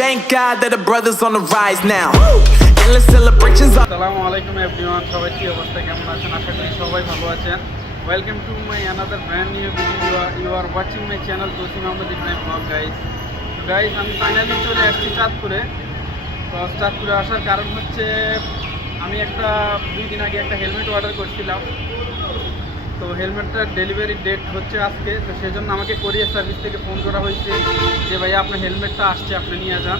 Thank God that the brothers on the rise now. Endless celebrations আসসালামু আলাইকুম everyone সবাই কি অবস্থা? কেমন আছেন? আশা করি সবাই ভালো আছেন। Welcome to my another brand new video you are watching my channel Tasim Ahmed Ibrahim vlog guys guys আমি ফাইনালি চলে আসছি চাঁদপুরে। তো, চাঁদপুরে আসার কারণ হচ্ছে, আমি একটা দুই দিন আগে একটা হেলমেট অর্ডার করছিলাম। তো হেলমেটটার ডেলিভারি ডেট হচ্ছে আজকে তো সেজন্য আমাকে কোরিয়ার সার্ভিস থেকে ফোন করা হয়েছে যে ভাই আপনার হেলমেটটা আসছে আপনি নিয়ে যান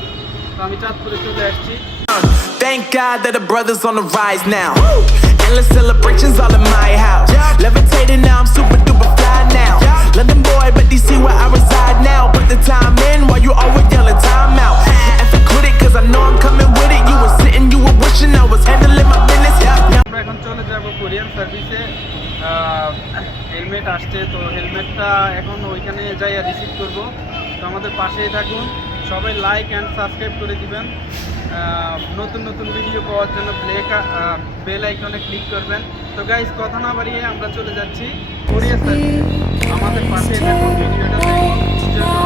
তো আমি চাঁদপুরে চলে আসছি Thank God that the brothers on the rise now. Endless celebrations all in my house. Levitating now, I'm super duper fly now. London boy, but DC where I reside now. Put the time in while you always yelling time out. And for quit it, cause I know I'm coming with it. You were sitting, you were wishing I was handling my business. আমরা এখন চলে যাব Korean সার্ভিসে। Helmet আসছে, তো হেলমেটটা এখন ওইখানে যাই রিসিভ করব। তো আমাদের পাশেই থাকুন, সবাই লাইক অ্যান্ড সাবস্ক্রাইব করে দিবেন। নতুন নতুন ভিডিও পাওয়ার জন্য ব্লেক বেল আইকনে ক্লিক করবেন। তো গাইজ কথা না বাড়িয়ে আমরা চলে যাচ্ছি কোরিয়ান সার্ভিসে। আমাদের পাশেই থাকুন ভিডিওটা দেখুন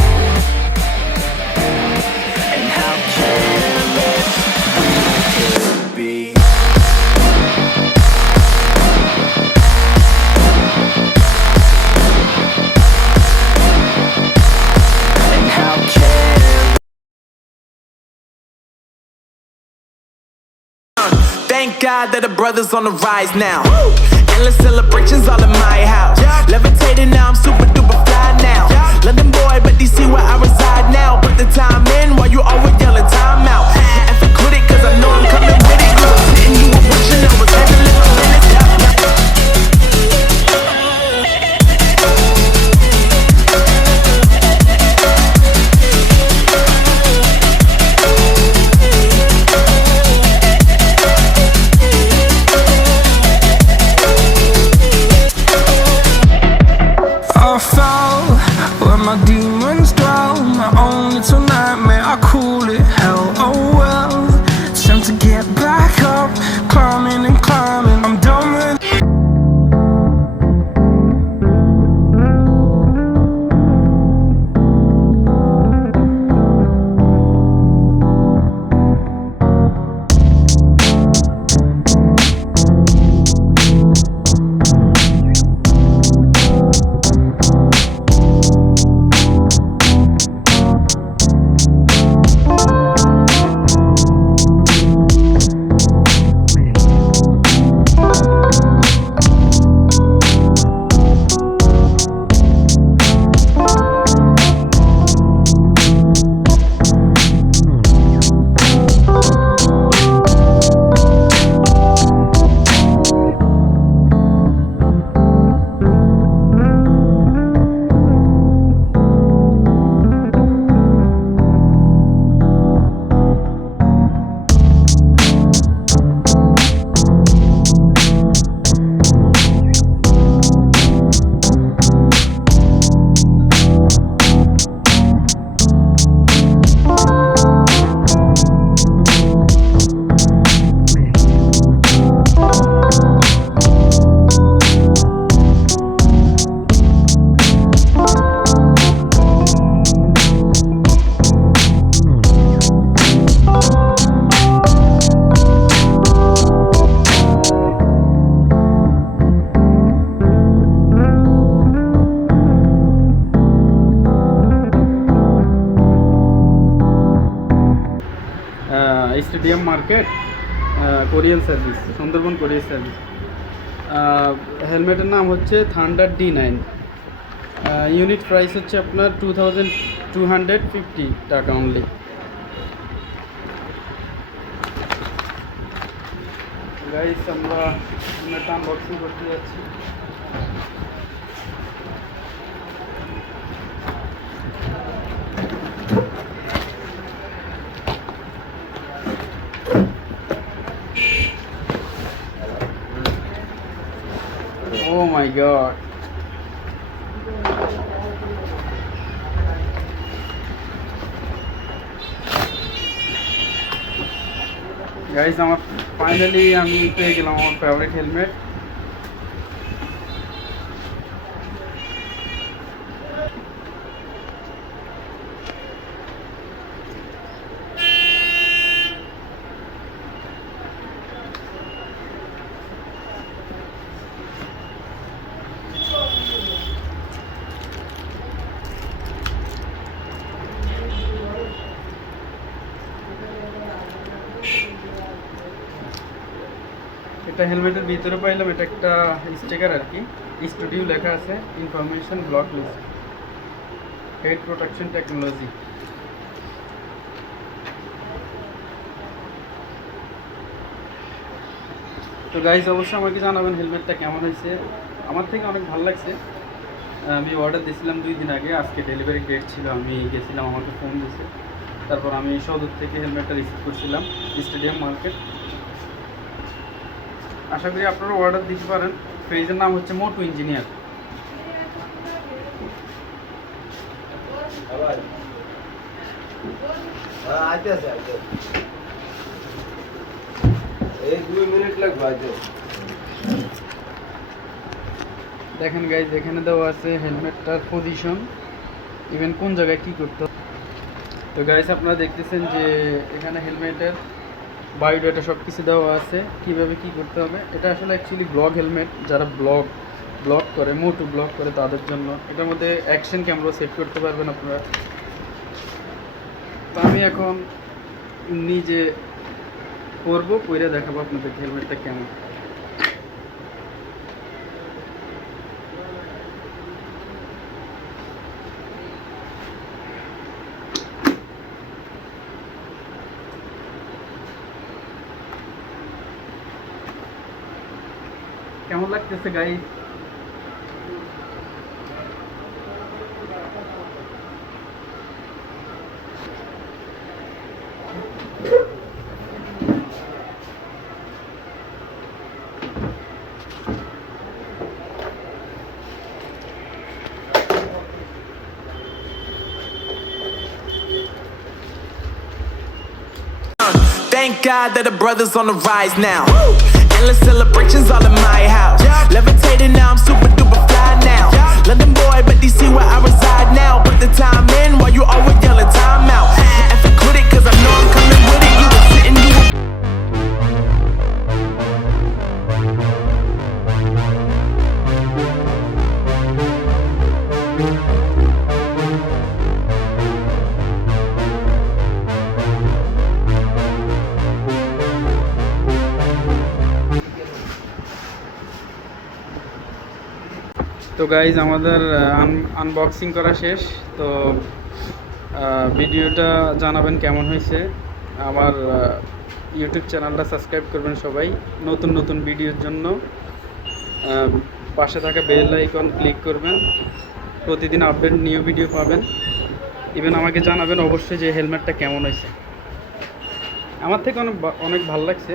Thank God that the brothers on the rise now. Endless celebrations all in my house. Levitating now, I'm super duper fly now. London boy, but DC where I reside now. Put the time in while you always yelling time out. And for quit it, cause I know I'm coming with it. I fall? What am I doing? Stadium market Korean service Sundarban Korean service হেলমেটের নাম হচ্ছে thunder D nine unit price হচ্ছে আপনার two thousand two hundred fifty টাকা only guys আমরা unboxing করতে যাচ্ছি। My god guys আমার finally আমি পেয়ে গেলাম আমার ফেভারিট হেলমেট এটা হেলমেটের ভিতরে পাইলাম, এটা একটা স্টিকার আর কি। স্টুডিও লেখা আছে information block list head protection technology তো গাইজ অবশ্যই আমাকে জানাবেন হেলমেটটা কেমন হয়েছে। আমার থেকে অনেক ভালো লাগছে। আমি অর্ডার দিয়েছিলাম দুই দিন আগে, আজকে ডেলিভারি ডেট ছিল, আমি গেছিলাম, আমাকে ফোন দিয়েছে। তারপর আমি সদর থেকে হেলমেটটা রিসিভ করছিলাম স্টেডিয়াম মার্কেট আশা করি আপনারা অর্ডার দিতে পারেন। পেজের নাম হচ্ছে মোটু ইঞ্জিনিয়ার। হ্যাঁ দেখেন গাইজ এখানে দেওয়া আছে হেলমেটটার পজিশন ইভেন কোন জায়গায় কি করতে তো গাইজ আপনারা দেখতেছেন যে এখানে হেলমেটের বায়োডাটা সব কিছু দেওয়া আছে, কীভাবে কী করতে হবে? এটা আসলে অ্যাকচুয়ালি ব্লগ হেলমেট যারা ব্লগ ব্লগ করে, মোটু ব্লগ করে তাদের জন্য। এটার মধ্যে অ্যাকশন ক্যামেরা সেট করতে পারবেন আপনারা। তো আমি এখন নিজে করব করে দেখাবো আপনাদের হেলমেটটা কেমন। কেমন লাগতেছে guy Thank God that the brothers on the rise now. Endless celebrations all in my house. Levitating now, I'm super guys আমাদের আনবক্সিং করা শেষ। তো আহ, ভিডিওটা জানাবেন কেমন হয়েছে। আমার ইউটিউব চ্যানেলটা সাবস্ক্রাইব করবেন সবাই নতুন নতুন ভিডিওর জন্য। আহ, পাশে থাকা বেল আইকন ক্লিক করবেন। প্রতিদিন আপডেট নিউ ভিডিও পাবেন। ইভেন আমাকে জানাবেন অবশ্যই যে হেলমেটটা কেমন হয়েছে। আমার থেকে অনেক অনেক ভালো লাগছে।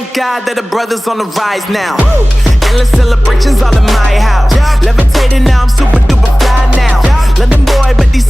Thank God that the brothers on the rise now. Woo! Endless celebrations all in my house. Yeah. Levitating now, I'm super duper fly now. Yeah. London boy, but these